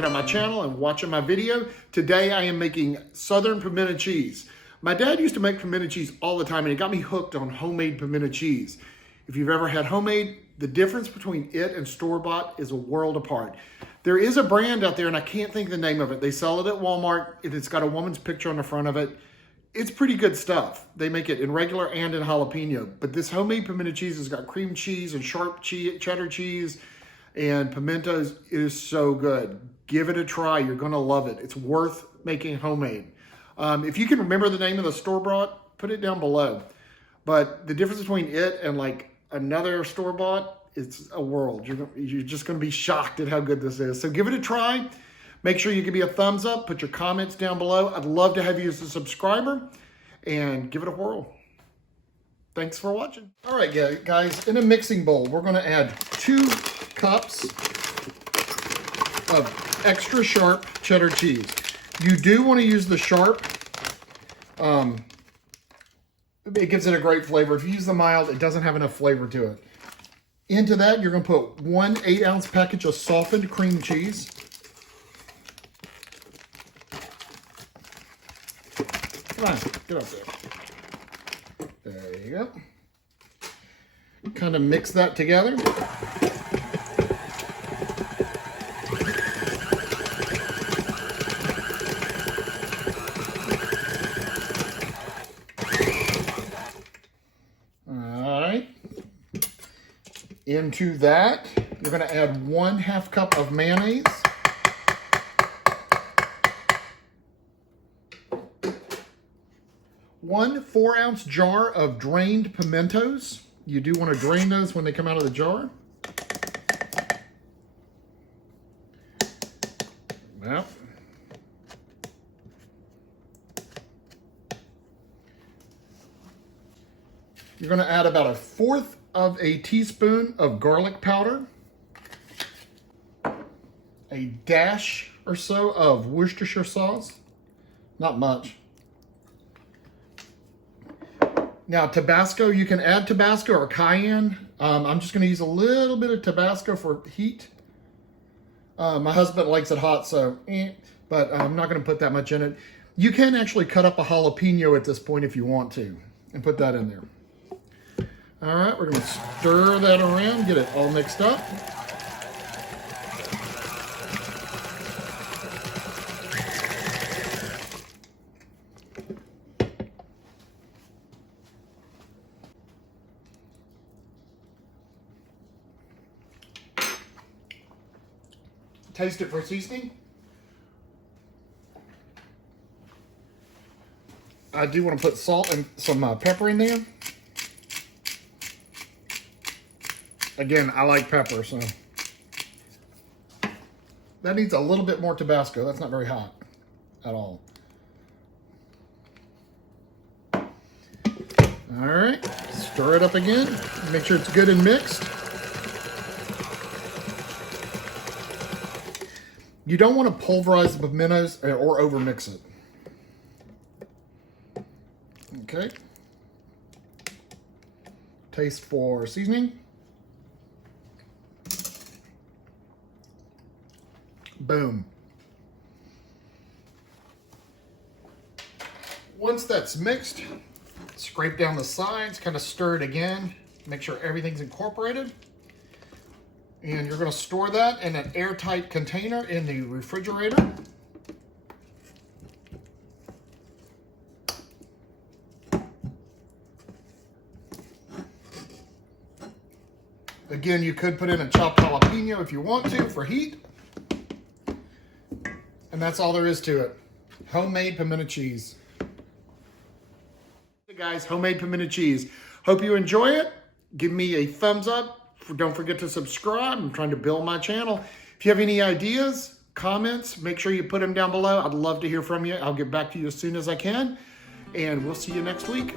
checking out my channel and watching my video. Today I am making Southern pimento cheese. My dad used to make pimento cheese all the time and it got me hooked on homemade pimento cheese. If you've ever had homemade, the difference between it and store-bought is a world apart. There is a brand out there and I can't think of the name of it. They sell it at Walmart. It's got a woman's picture on the front of it. It's pretty good stuff. They make it in regular and in jalapeno. But this homemade pimento cheese has got cream cheese and sharp cheddar cheese and pimentos. It is so good. Give it a try. You're going to love it. It's worth making homemade. If you can remember the name of the store-bought, put it down below. But the difference between it and like another store-bought, it's a world. You're just going to be shocked at how good this is. So give it a try. Make sure you give me a thumbs up. Put your comments down below. I'd love to have you as a subscriber and give it a whirl. Thanks for watching. All right, guys, in a mixing bowl, we're going to add 2 cups of extra sharp cheddar cheese. You do want to use the sharp. It gives it a great flavor. If you use the mild, it doesn't have enough flavor to it. Into that, you're going to put 1 8-ounce package of softened cream cheese. Come on, get up there. There you go. Kind of mix that together. All right. Into that, you're going to add 1/2 cup of mayonnaise. One 4-ounce jar of drained pimentos. You do want to drain those when they come out of the jar. Well, you're going to add about 1/4 of a teaspoon of garlic powder, a dash or so of Worcestershire sauce, not much. Now, Tabasco, you can add Tabasco or Cayenne. I'm just going to use a little bit of Tabasco for heat. My husband likes it hot, so but I'm not going to put that much in it. You can actually cut up a jalapeno at this point if you want to and put that in there. All right, we're going to stir that around, get it all mixed up. Taste it for seasoning. I do want to put salt and some pepper in there. Again, I like pepper, so that needs a little bit more Tabasco. That's not very hot at all. All right, stir it up again. Make sure it's good and mixed. You don't want to pulverize the pimentos or overmix it. Okay. Taste for seasoning. Boom. Once that's mixed, scrape down the sides, kind of stir it again, make sure everything's incorporated. And you're going to store that in an airtight container in the refrigerator. Again, you could put in a chopped jalapeno if you want to for heat. And that's all there is to it. Homemade pimento cheese. Hey guys, homemade pimento cheese. Hope you enjoy it. Give me a thumbs up. Don't forget to subscribe. I'm trying to build my channel. If you have any ideas, comments, make sure you put them down below. I'd love to hear from you. I'll get back to you as soon as I can. And we'll see you next week.